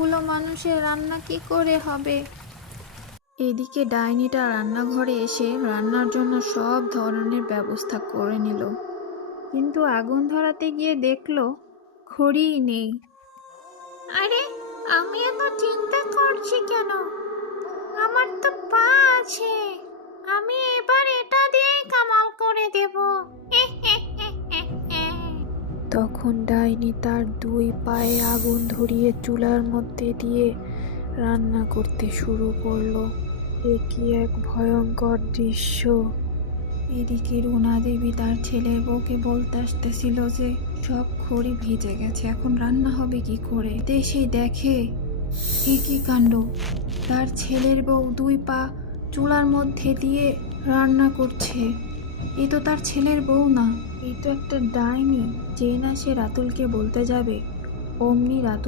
এতগুলো মানুষের রান্না কি করে হবে? এদিকে ডাইনিটা রান্নাঘরে এসে রান্নার জন্য সব ধরনের ব্যবস্থা করে নিল, কিন্তু আগুন ধরাতে গিয়ে দেখলো খড়িই নেই। আরে, আমি এত চিন্তা করছি কেন? আমার তো পা আছে, আমি এবার এটা দিয়েই কামাল করে দেব। তখন ডাইনি তার দুই পায়ে আগুন ধরিয়ে চুলার মধ্যে দিয়ে রান্না করতে শুরু করলো। এ কি এক ভয়ঙ্কর দৃশ্য! এদিকে রুনা দেবী তার ছেলের বউকে বলতে আসতেছিল যে সব খড়ি ভিজে গেছে, এখন রান্না হবে কি করে। দেশে দেখে এ কি কাণ্ড! তার ছেলের বউ দুই পা চুলার মধ্যে দিয়ে রান্না করছে। এ তো তার ছেলের বউ না, এই তো একটা ডাইনি। যে না সে রাতুলকে বলতে যাবে, অমনি রাতুল